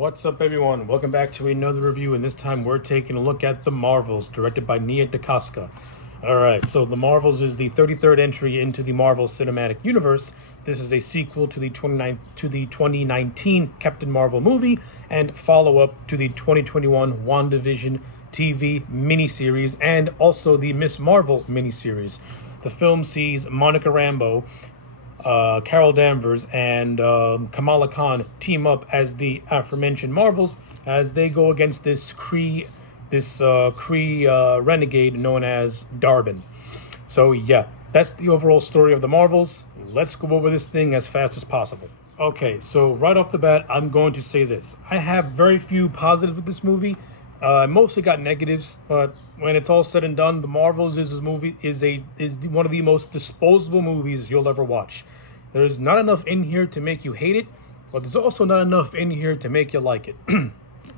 What's up, everyone? Welcome back to another review, and this time we're taking a look at The Marvels, directed by Nia DaCosta. Alright, so The Marvels is the 33rd entry into the Marvel Cinematic Universe. This is a sequel to the 2019 Captain Marvel movie, and follow-up to the 2021 WandaVision TV miniseries, and also the Ms Marvel miniseries. The film sees Monica Rambeau, Carol Danvers, and Kamala Khan team up as the aforementioned Marvels as they go against this Kree renegade known as Darwin. So yeah, that's the overall story of the Marvels. Let's go over this thing as fast as possible. Okay, so right off the bat, I'm going to say this. I have very few positives with this movie. I mostly got negatives, but when it's all said and done, The Marvels is one of the most disposable movies you'll ever watch. There's not enough in here to make you hate it, but there's also not enough in here to make you like it.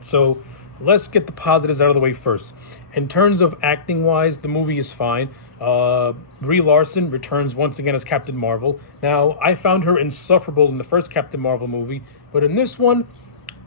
So let's get the positives out of the way first. In terms of acting-wise, the movie is fine. Brie Larson returns once again as Captain Marvel. Now, I found her insufferable in the first Captain Marvel movie, but in this one,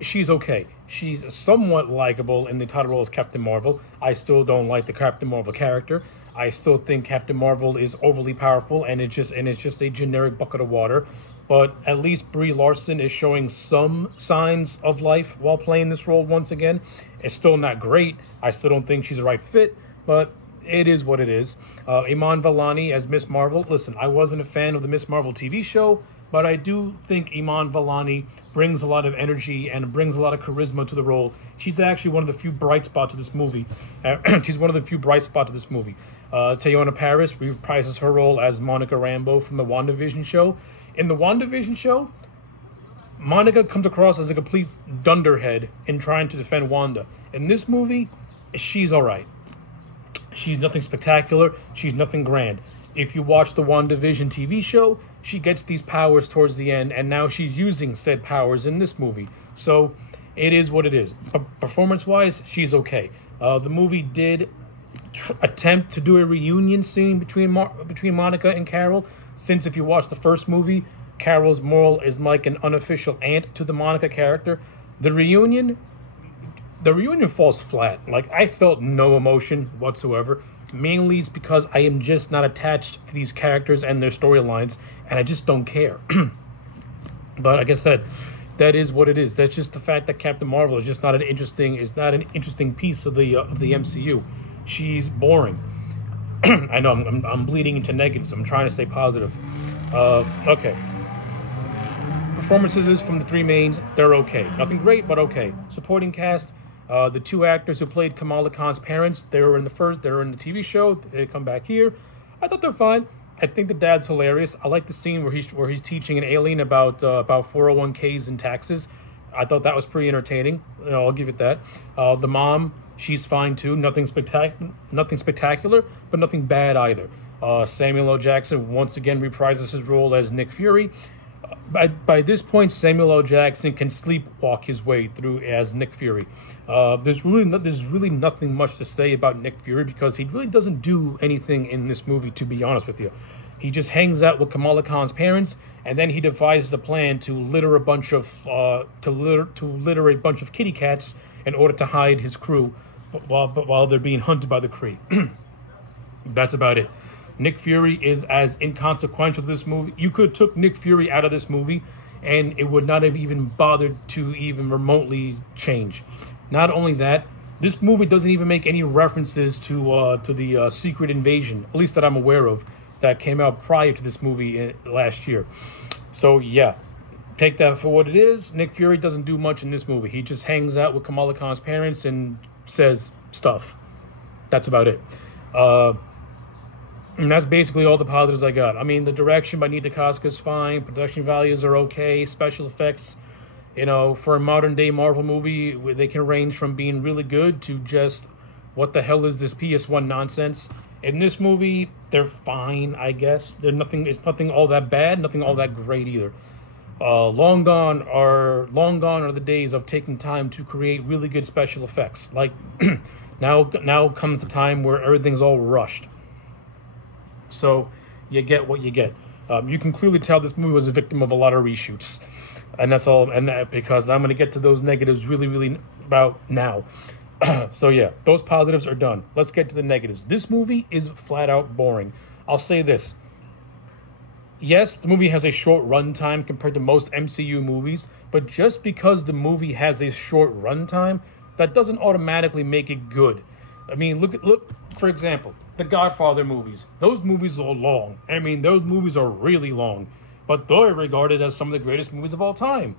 she's okay. She's somewhat likable in the title role as Captain Marvel. I still don't like the Captain Marvel character. I still think Captain Marvel is overly powerful, and it's just a generic bucket of water. But at least Brie Larson is showing some signs of life while playing this role once again. It's still not great. I still don't think she's the right fit, but it is what it is. Iman Vellani as Ms Marvel. Listen, I wasn't a fan of the Ms Marvel TV show, but I do think Iman Vellani brings a lot of energy and brings a lot of charisma to the role. She's actually one of the few bright spots of this movie. Teyonah Parris reprises her role as Monica Rambeau from the WandaVision show. In the WandaVision show, Monica comes across as a complete dunderhead in trying to defend Wanda. In this movie, she's all right. She's nothing spectacular. She's nothing grand. If you watch the WandaVision TV show, she gets these powers towards the end, and now she's using said powers in this movie. So it is what it is. Performance-wise, she's okay. The movie did attempt to do a reunion scene between Monica and Carol, since if you watch the first movie, Carol's moral is like an unofficial aunt to the Monica character. The reunion falls flat. Like, I felt no emotion whatsoever. Mainly it's because I am just not attached to these characters and their storylines, and I just don't care. But like I said, that is what it is. That's just the fact that Captain Marvel is just not an interesting piece of the MCU. She's boring. I know I'm bleeding into negatives. I'm trying to stay positive. Okay. Performances from the three mains, they're okay. Nothing great, but okay. Supporting cast. The two actors who played Kamala Khan's parents, they were in the TV show. They come back here. I thought they're fine. I think the dad's hilarious. I like the scene where he's teaching an alien about 401ks and taxes. I thought that was pretty entertaining. I'll give it that. The mom, she's fine too. Nothing spectacular, but nothing bad either. Samuel L. Jackson once again reprises his role as Nick Fury. By this point, Samuel L. Jackson can sleepwalk his way through as Nick Fury. There's really nothing much to say about Nick Fury because he really doesn't do anything in this movie, to be honest with you. He just hangs out with Kamala Khan's parents, and then he devises a plan to litter a bunch of kitty cats in order to hide his crew while they're being hunted by the Kree. That's about it. Nick Fury is as inconsequential to this movie. You could have took Nick Fury out of this movie, and it would not have even bothered to even remotely change. Not only that, this movie doesn't even make any references to the Secret Invasion, at least that I'm aware of, that came out prior to this movie last year. So yeah, take that for what it is. Nick Fury doesn't do much in this movie. He just hangs out with Kamala Khan's parents and says stuff. That's about it. And that's basically all the positives I got. I mean, the direction by Nia DaCosta is fine. Production values are okay. Special effects, for a modern-day Marvel movie, they can range from being really good to just, what the hell is this PS1 nonsense? In this movie, they're fine, I guess. It's nothing all that bad, nothing all that great either. Long gone are the days of taking time to create really good special effects. Like, now comes the time where everything's all rushed. So you get what you get. You can clearly tell this movie was a victim of a lot of reshoots. And that's all. And because I'm going to get to those negatives really about now. So yeah, those positives are done. Let's get to the negatives. This movie is flat out boring. I'll say this. Yes, the movie has a short runtime compared to most MCU movies, but just because the movie has a short runtime, that doesn't automatically make it good. I mean, look, for example, the Godfather movies. Those movies are long. I mean, those movies are really long, but they're regarded as some of the greatest movies of all time.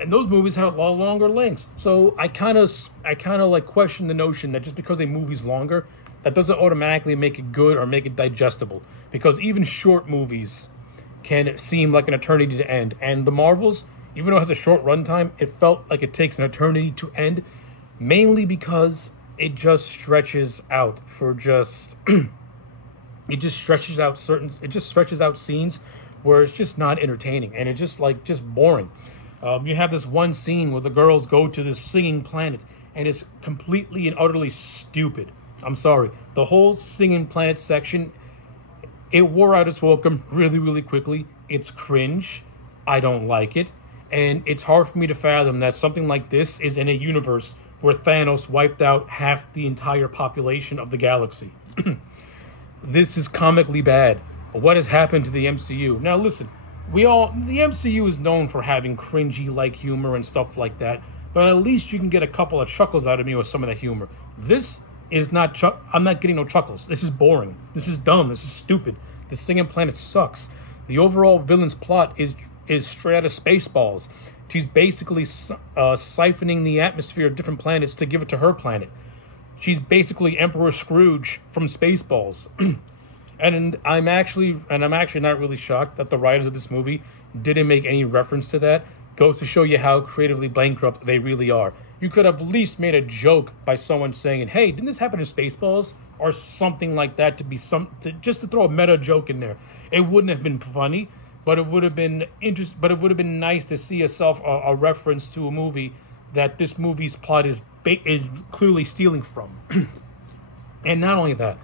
And those movies have a lot longer lengths. So I kind of like question the notion that just because a movie's longer, that doesn't automatically make it good or make it digestible. Because even short movies can seem like an eternity to end. And the Marvels, even though it has a short runtime, it felt like it takes an eternity to end, mainly because it just stretches out it just stretches out scenes where it's just not entertaining, and it's just boring. You have this one scene where the girls go to this singing planet, and it's completely and utterly stupid. I'm sorry. The whole singing planet section, it wore out its welcome really quickly. It's cringe. I don't like it. And it's hard for me to fathom that something like this is in a universe where Thanos wiped out half the entire population of the galaxy. This is comically bad. What has happened to the MCU? Now listen, the MCU is known for having cringy-like humor and stuff like that, but at least you can get a couple of chuckles out of me with some of the humor. This is not I'm not getting no chuckles. This is boring. This is dumb. This is stupid. The Singing Planet sucks. The overall villain's plot is straight out of Spaceballs. She's basically siphoning the atmosphere of different planets to give it to her planet. She's basically Emperor Scrooge from Spaceballs. And I'm actually not really shocked that the writers of this movie didn't make any reference to that. Goes to show you how creatively bankrupt they really are. You could have at least made a joke by someone saying, "Hey, didn't this happen in Spaceballs?" or something like that, just to throw a meta joke in there. It wouldn't have been funny, but it would have been nice to see a reference to a movie that this movie's plot is clearly stealing from. And not only that,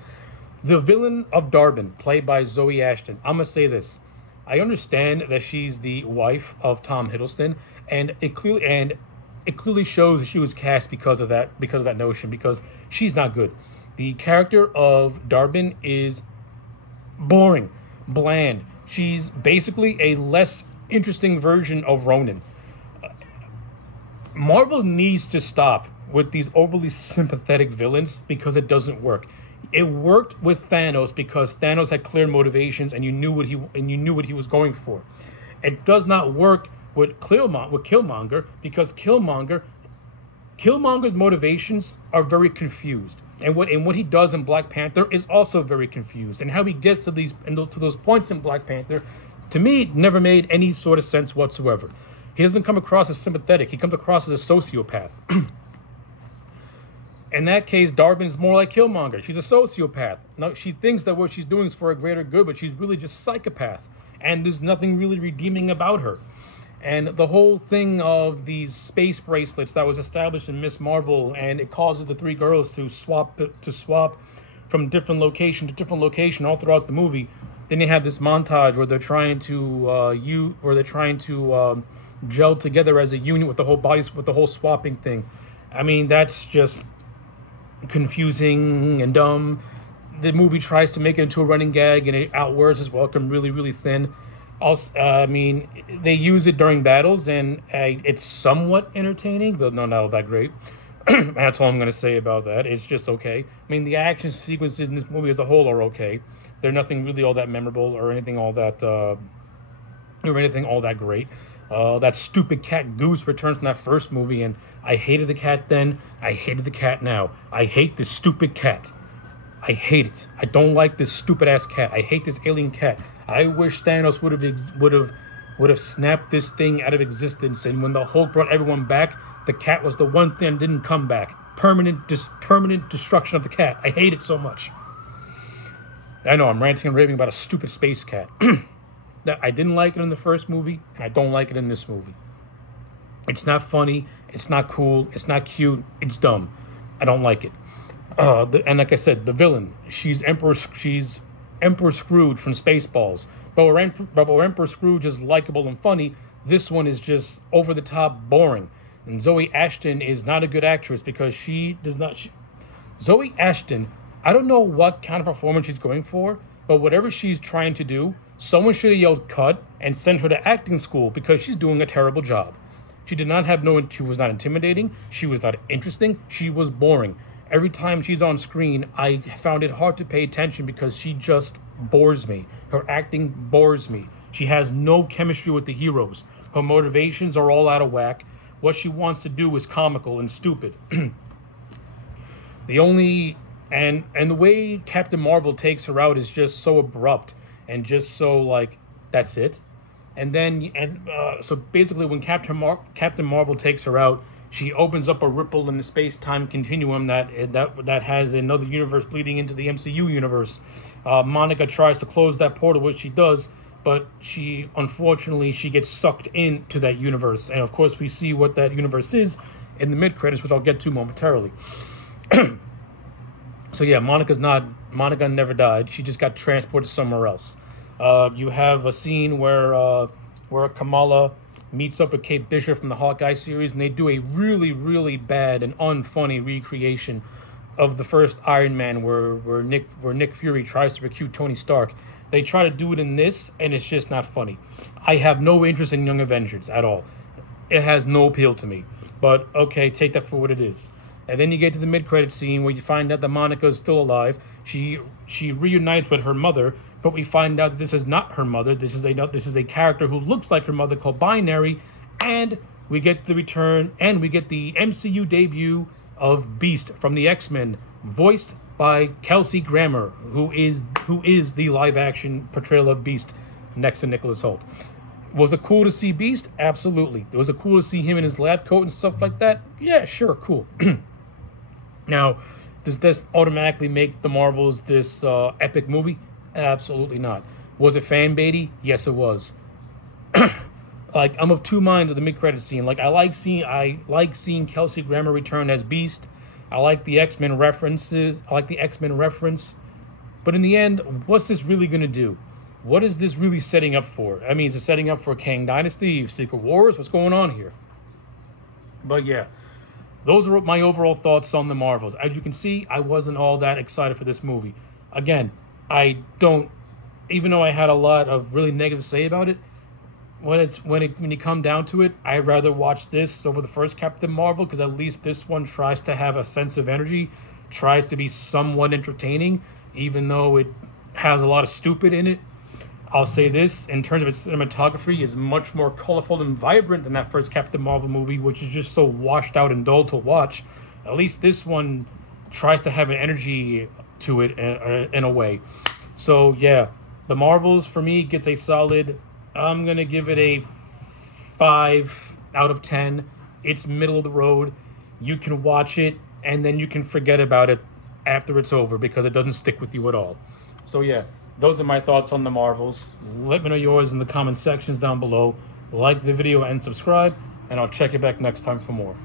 the villain of Darwin, played by Zoe Ashton. I'm gonna say this: I understand that she's the wife of Tom Hiddleston, and it clearly shows that she was cast because of that notion, because she's not good. The character of Darwin is boring, bland. She's basically a less interesting version of Ronan. Marvel needs to stop with these overly sympathetic villains because it doesn't work. It worked with Thanos because Thanos had clear motivations and you knew what he was going for. It does not work with Killmonger because Killmonger's motivations are very confused. And what he does in Black Panther is also very confused. And how he gets to those points in Black Panther, to me, never made any sort of sense whatsoever. He doesn't come across as sympathetic. He comes across as a sociopath. In that case, Darwin's more like Killmonger. She's a sociopath. Now, she thinks that what she's doing is for a greater good, but she's really just a psychopath. And there's nothing really redeeming about her. And the whole thing of these space bracelets that was established in Ms Marvel, and it causes the three girls to swap from different location to different location all throughout the movie. Then you have this montage where they're trying to gel together as a unit with the whole swapping thing. I mean, that's just confusing and dumb. The movie tries to make it into a running gag, and it outwords its welcome really thin. Also, I mean, they use it during battles, and it's somewhat entertaining, but not that great. That's all I'm going to say about that. It's just okay. I mean, the action sequences in this movie as a whole are okay. They're nothing really all that memorable or anything all that great. That stupid cat Goose returns from that first movie, and I hated the cat then. I hated the cat now. I hate this stupid cat. I hate it. I don't like this stupid ass cat. I hate this alien cat. I wish Thanos would have snapped this thing out of existence, and when the Hulk brought everyone back, the cat was the one thing that didn't come back. Permanent destruction of the cat. I hate it so much. I know I'm ranting and raving about a stupid space cat. That I didn't like it in the first movie, and I don't like it in this movie. It's not funny. It's not cool. It's not cute. It's dumb. I don't like it. And like I said, the villain, she's Emperor Scrooge from Spaceballs. But where Emperor Scrooge is likable and funny, This one is just over the top boring. And Zoe Ashton is not a good actress because she does not. Zoe Ashton, I don't know what kind of performance she's going for, but whatever she's trying to do, someone should have yelled cut and sent her to acting school because she's doing a terrible job. She did not have no. She was not intimidating. She was not interesting. She was boring. Every time she's on screen, I found it hard to pay attention because she just bores me. Her acting bores me. She has no chemistry with the heroes. Her motivations are all out of whack. What she wants to do is comical and stupid. The way Captain Marvel takes her out is just so abrupt and just so like, that's it. So basically when Captain Marvel takes her out, she opens up a ripple in the space-time continuum that has another universe bleeding into the MCU universe. Monica tries to close that portal, which she does, but unfortunately she gets sucked into that universe. And of course we see what that universe is in the mid-credits, which I'll get to momentarily. So yeah, Monica never died. She just got transported somewhere else. You have a scene where Kamala meets up with Kate Bishop from the Hawkeye series, and they do a really, really bad and unfunny recreation of the first Iron Man, where Nick Fury tries to recruit Tony Stark. They try to do it in this, and it's just not funny. I have no interest in Young Avengers at all. It has no appeal to me. But okay, take that for what it is. And then you get to the mid-credit scene where you find out that Monica is still alive. She reunites with her mother, but we find out that this is not her mother. This is a character who looks like her mother called Binary, and we get the return and we get the MCU debut of Beast from the X-Men, voiced by Kelsey Grammer, who is the live-action portrayal of Beast next to Nicholas Hoult. Was it cool to see Beast? Absolutely. Was it cool to see him in his lab coat and stuff like that? Yeah, sure, cool. Now, does this automatically make the Marvels this epic movie? Absolutely not. Was it fan baity? Yes, it was. Like, I'm of two minds of the mid-credit scene. Like, I like seeing Kelsey Grammer return as Beast. I like the X-Men references. But in the end, what's this really going to do? What is this really setting up for? I mean, is it setting up for Kang Dynasty, Secret Wars? What's going on here? But yeah, those are my overall thoughts on the Marvels. As you can see, I wasn't all that excited for this movie. Again, even though I had a lot of really negative to say about it, when you come down to it, I'd rather watch this over the first Captain Marvel, because at least this one tries to have a sense of energy, tries to be somewhat entertaining, even though it has a lot of stupid in it. I'll say this, in terms of its cinematography, is much more colorful and vibrant than that first Captain Marvel movie, which is just so washed out and dull to watch. At least this one tries to have an energy to it in a way. So yeah, the Marvels for me gets a solid, I'm going to give it a 5 out of 10. It's middle of the road. You can watch it and then you can forget about it after it's over because it doesn't stick with you at all. So yeah, those are my thoughts on the Marvels. Let me know yours in the comment sections down below. Like the video and subscribe, and I'll check you back next time for more.